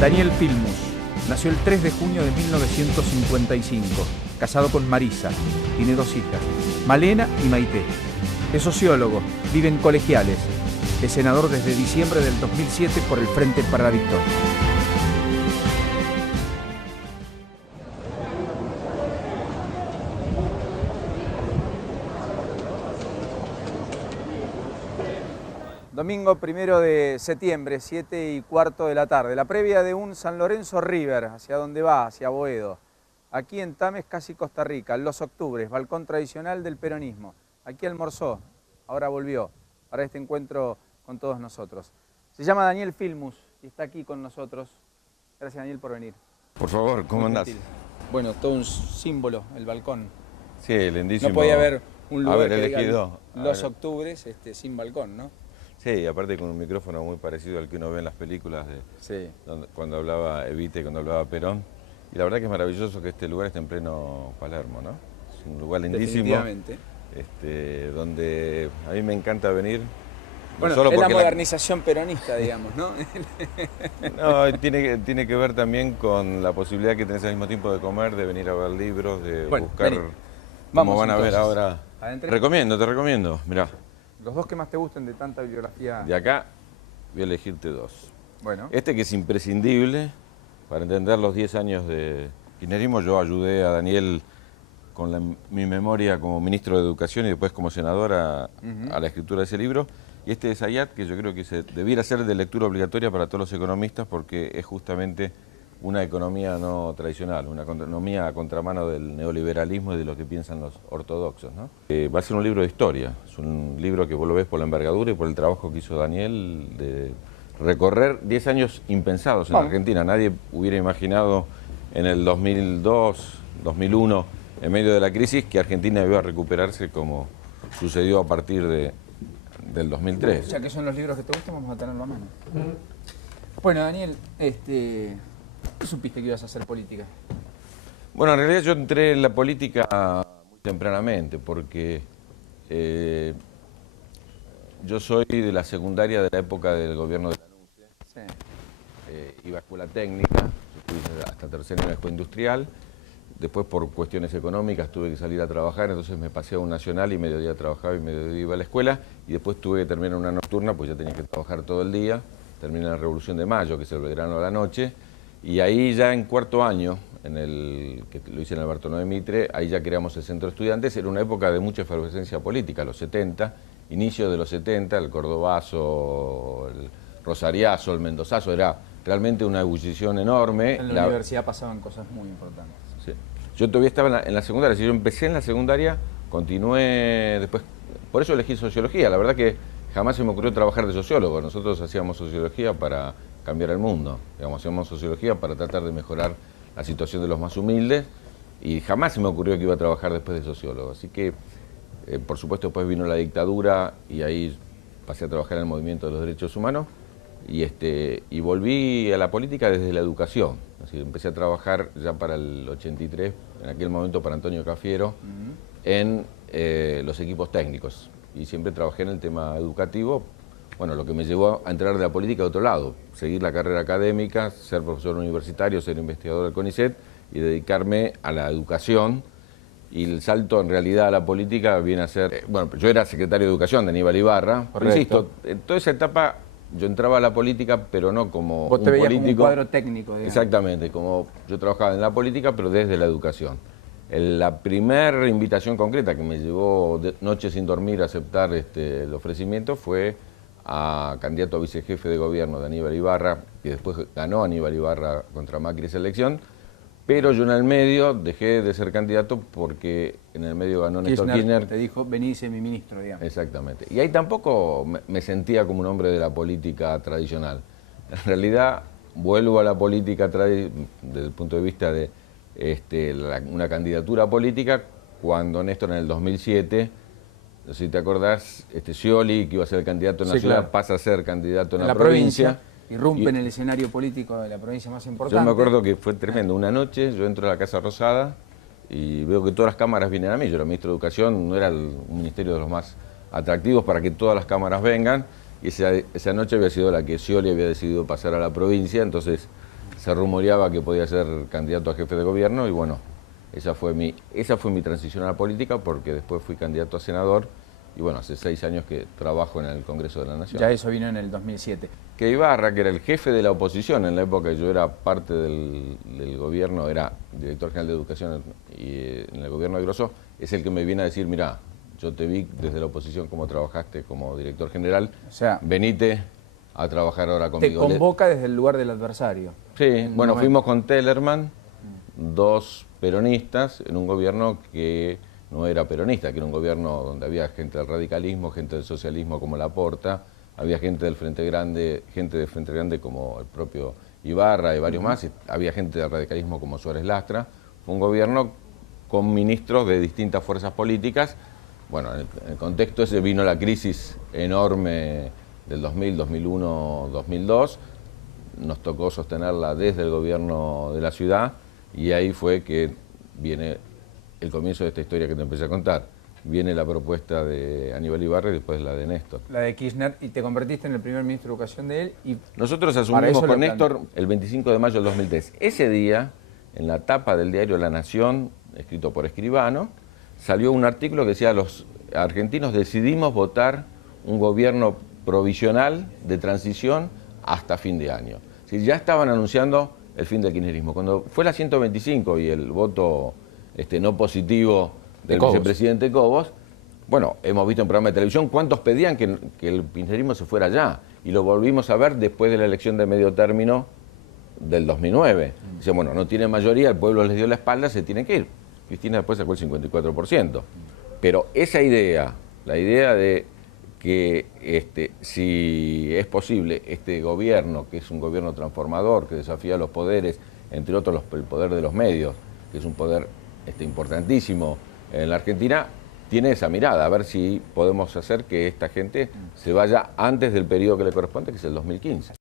Daniel Filmus nació el 3 de junio de 1955, casado con Marisa, tiene 2 hijas, Malena y Maite. Es sociólogo, vive en Colegiales, es senador desde diciembre del 2007 por el Frente para la Victoria. Domingo 1 de septiembre, 7:15 de la tarde. La previa de un San Lorenzo River, hacia donde va, hacia Boedo. Aquí en Tames, casi Costa Rica, Los Octubres, balcón tradicional del peronismo. Aquí almorzó, ahora volvió para este encuentro con todos nosotros. Se llama Daniel Filmus y está aquí con nosotros. Gracias, Daniel, por venir. Por favor, ¿cómo andás? Bueno, todo un símbolo, el balcón. Sí, lindísimo. No podía haber un lugar que elegido diga Los Octubres sin balcón, ¿no? Sí, aparte con un micrófono muy parecido al que uno ve en las películas, cuando hablaba Evita y cuando hablaba Perón. Y la verdad que es maravilloso que este lugar esté en pleno Palermo, ¿no? Es un lugar lindísimo. Definitivamente. Donde a mí me encanta venir. Bueno, solo es la modernización peronista, digamos, ¿no? No, tiene que ver también con la posibilidad que tenés al mismo tiempo de comer, de venir a ver libros, de buscar... Vení. Como Vamos, van a ver entonces. ahora. ¿Adentro? Te recomiendo, mirá. Los 2 que más te gusten de tanta bibliografía. De acá voy a elegirte 2. Bueno. Este que es imprescindible para entender los 10 años de kirchnerismo. Yo ayudé a Daniel con mi memoria como ministro de Educación y después como senador a la escritura de ese libro. Y este es Zayat, que yo creo que debiera ser de lectura obligatoria para todos los economistas porque es justamente una economía no tradicional, una economía a contramano del neoliberalismo y de lo que piensan los ortodoxos, ¿no? Va a ser un libro de historia, es un libro que vos lo ves por la envergadura y por el trabajo que hizo Daniel de recorrer 10 años impensados en Argentina. Nadie hubiera imaginado en el 2002, 2001, en medio de la crisis, que Argentina iba a recuperarse como sucedió a partir del 2003. Ya que son los libros que te gustan, vamos a tenerlo a mano. Bueno, Daniel, ¿qué supiste que ibas a hacer política? Bueno, en realidad yo entré en la política muy tempranamente porque yo soy de la secundaria de la época del gobierno de la NUCE. Iba a escuela técnica, yo estuve hasta tercer año de escuela industrial. Después, por cuestiones económicas, tuve que salir a trabajar, entonces me pasé a un nacional y mediodía trabajaba y mediodía iba a la escuela. Y después tuve que terminar una nocturna, pues ya tenía que trabajar todo el día. Terminé la Revolución de Mayo, que es el verano a la noche. Y ahí ya en cuarto año, que lo hice en el Bartolomé Mitre, ahí ya creamos el Centro de Estudiantes. Era una época de mucha efervescencia política, los 70, inicio de los 70, el cordobazo, el rosariazo, el mendozazo, era realmente una ebullición enorme. En la universidad pasaban cosas muy importantes. Sí. Yo todavía estaba en la secundaria, si yo empecé en la secundaria, continué después, por eso elegí sociología. La verdad que jamás se me ocurrió trabajar de sociólogo. Nosotros hacíamos sociología para cambiar el mundo, digamos, hacíamos sociología para tratar de mejorar la situación de los más humildes y jamás se me ocurrió que iba a trabajar después de sociólogo. Así que, por supuesto, después vino la dictadura y ahí pasé a trabajar en el movimiento de los derechos humanos y volví a la política desde la educación. Así, empecé a trabajar ya para el 83, en aquel momento para Antonio Cafiero, en los equipos técnicos y siempre trabajé en el tema educativo. Bueno, lo que me llevó a entrar de la política de otro lado, seguir la carrera académica, ser profesor universitario, ser investigador del CONICET y dedicarme a la educación. Y el salto en realidad a la política viene a ser... bueno, yo era secretario de Educación de Aníbal Ibarra. Insisto, en toda esa etapa yo entraba a la política, pero no como Vos te un veías político. como un cuadro técnico, digamos. Exactamente, como yo trabajaba en la política, pero desde la educación. La primera invitación concreta que me llevó noche sin dormir a aceptar el ofrecimiento fue a candidato a vicejefe de gobierno de Aníbal Ibarra, que después ganó Aníbal Ibarra contra Macri esa elección, pero yo en el medio dejé de ser candidato porque en el medio ganó Néstor Kirchner. Te dijo, vení, sé mi ministro, digamos. Exactamente. Y ahí tampoco me sentía como un hombre de la política tradicional. En realidad, vuelvo a la política desde el punto de vista de una candidatura política cuando Néstor en el 2007... No sé si te acordás, Scioli, que iba a ser el candidato en la ciudad, claro, pasa a ser candidato en la provincia. Irrumpe en el escenario político de la provincia más importante. Yo me acuerdo que fue tremendo. Una noche yo entro a la Casa Rosada y veo que todas las cámaras vienen a mí. Yo era ministro de Educación, no era un ministerio de los más atractivos para que todas las cámaras vengan. Y esa noche había sido la que Scioli había decidido pasar a la provincia. Entonces se rumoreaba que podía ser candidato a jefe de gobierno y bueno, esa fue mi transición a la política, porque después fui candidato a senador y bueno, hace 6 años que trabajo en el Congreso de la Nación. Ya eso vino en el 2007. Que Ibarra, que era el jefe de la oposición en la época que yo era parte del gobierno, era director general de educación y en el gobierno de Grosso, es el que me viene a decir, mirá, yo te vi desde la oposición cómo trabajaste como director general, O sea, venite a trabajar ahora te conmigo. convoca desde el lugar del adversario. Sí, bueno, fuimos con Tellerman, 2 peronistas, en un gobierno que no era peronista, que era un gobierno donde había gente del radicalismo, gente del socialismo como Laporta, había gente del Frente Grande, como el propio Ibarra y varios más, y había gente del radicalismo como Suárez Lastra. Fue un gobierno con ministros de distintas fuerzas políticas. Bueno, en el contexto ese vino la crisis enorme del 2000, 2001, 2002. Nos tocó sostenerla desde el gobierno de la ciudad y ahí fue que viene el comienzo de esta historia que te empecé a contar. Viene la propuesta de Aníbal Ibarra y después la de Néstor. La de Kirchner, y te convertiste en el primer ministro de Educación de él. Y nosotros asumimos con Néstor el 25 de mayo del 2003. Ese día, en la tapa del diario La Nación, escrito por Escribano, salió un artículo que decía: los argentinos decidimos votar un gobierno provisional de transición hasta fin de año. Si ya estaban anunciando el fin del kirchnerismo. Cuando fue la 125 y el voto no positivo del vicepresidente Cobos, bueno, hemos visto en programas de televisión cuántos pedían que el kirchnerismo se fuera ya, y lo volvimos a ver después de la elección de medio término del 2009. Dice, bueno, no tiene mayoría, el pueblo les dio la espalda, se tiene que ir. Cristina después sacó el 54%. Pero esa idea, la idea de que si es posible este gobierno, que es un gobierno transformador, que desafía los poderes, entre otros el poder de los medios, que es un poder importantísimo en la Argentina, tiene esa mirada, a ver si podemos hacer que esta gente se vaya antes del periodo que le corresponde, que es el 2015.